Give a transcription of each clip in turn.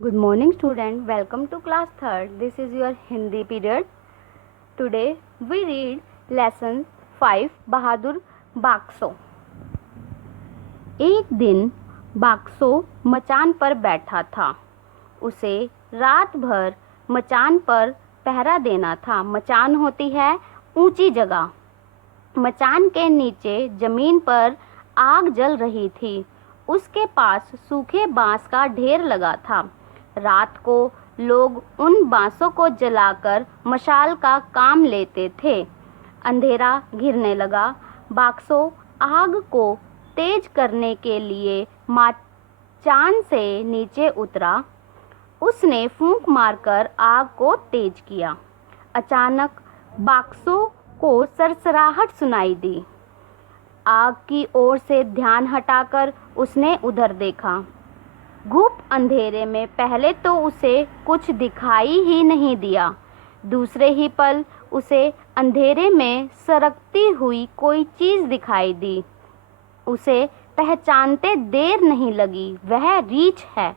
Good morning student, welcome to class 3rd. This is your Hindi period. Today we read lesson 5 बहादुर बाक्सो। एक दिन बाक्सो मचान पर बैठा था। उसे रात भर मचान पर पहरा देना था। मचान होती है ऊंची जगह। मचान के नीचे जमीन पर आग जल रही थी। उसके पास सूखे बांस का ढेर लगा था। रात को लोग उन बांसों को जलाकर मशाल का काम लेते थे। अंधेरा घिरने लगा। बाक्सो आग को तेज करने के लिए मचान से नीचे उतरा। उसने फूंक मारकर आग को तेज किया। अचानक बाक्सो को सरसराहट सुनाई दी। आग की ओर से ध्यान हटाकर उसने उधर देखा। घुप अंधेरे में पहले तो उसे कुछ दिखाई ही नहीं दिया। दूसरे ही पल उसे अंधेरे में सरकती हुई कोई चीज दिखाई दी। उसे पहचानते देर नहीं लगी। वह रीछ है।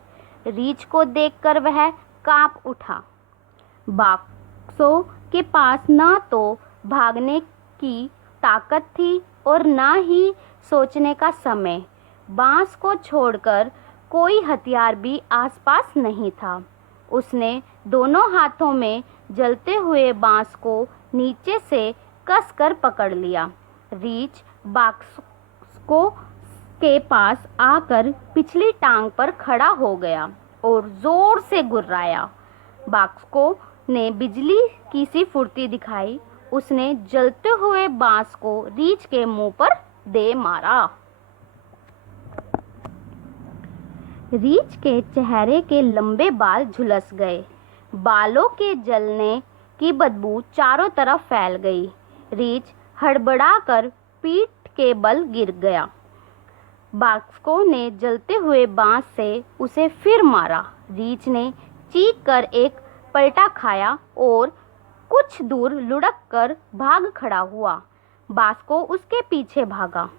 रीछ को देखकर वह कांप उठा। बाक्सो के पास न तो भागने की ताकत थी और न ही सोचने का समय। बांस को छोड़कर कोई हथियार भी आसपास नहीं था। उसने दोनों हाथों में जलते हुए बांस को नीचे से कसकर पकड़ लिया। रीछ बाक्सो के पास आकर पिछली टांग पर खड़ा हो गया और जोर से गुर्राया। बाक्सो ने बिजली की सी फुर्ती दिखाई। उसने जलते हुए बांस को रीछ के मुंह पर दे मारा। रीछ के चेहरे के लंबे बाल झुलस गए। बालों के जलने की बदबू चारों तरफ फैल गई। रीछ हड़बड़ाकर पीठ के बल गिर गया। बाक्सो ने जलते हुए बांस से उसे फिर मारा। रीछ ने चीख कर एक पलटा खाया और कुछ दूर लुढ़क कर भाग खड़ा हुआ। बाक्सो उसके पीछे भागा।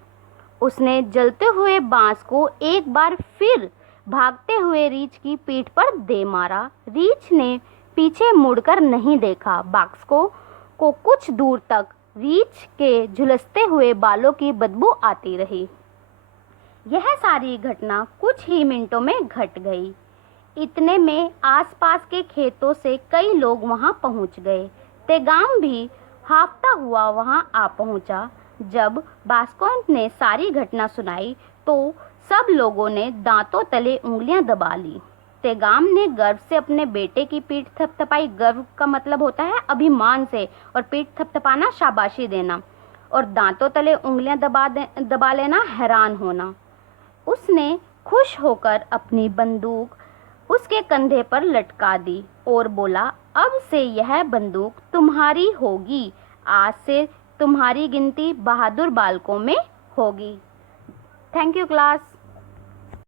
उसने जलते हुए बांस को एक बार फिर भागते हुए रीछ की पीठ पर दे मारा। रीछ ने पीछे मुड़कर नहीं देखा। बाक्सो को कुछ दूर तक रीछ के झुलसते हुए बालों की बदबू आती रही। यह सारी घटना कुछ ही मिनटों में घट गई। इतने में आसपास के खेतों से कई लोग वहां पहुंच गए। तेगाम भी हाफता हुआ वहां आ पहुंचा। जब बाक्सो ने सारी घटना सुनाई तो सब लोगों ने दांतों तले उंगलियां दबा ली। तेगाम ने गर्व से अपने बेटे की पीठ थपथपाई। गर्व का मतलब होता है अभिमान से, और पीठ थपथपाना शाबाशी देना, और दांतों तले उंगलियां दबा लेना हैरान होना। उसने खुश होकर अपनी बंदूक उसके कंधे पर लटका दी और बोला, अब से यह बंदूक तुम्हारी होगी। आज से तुम्हारी गिनती बहादुर बालकों में होगी। Thank you class.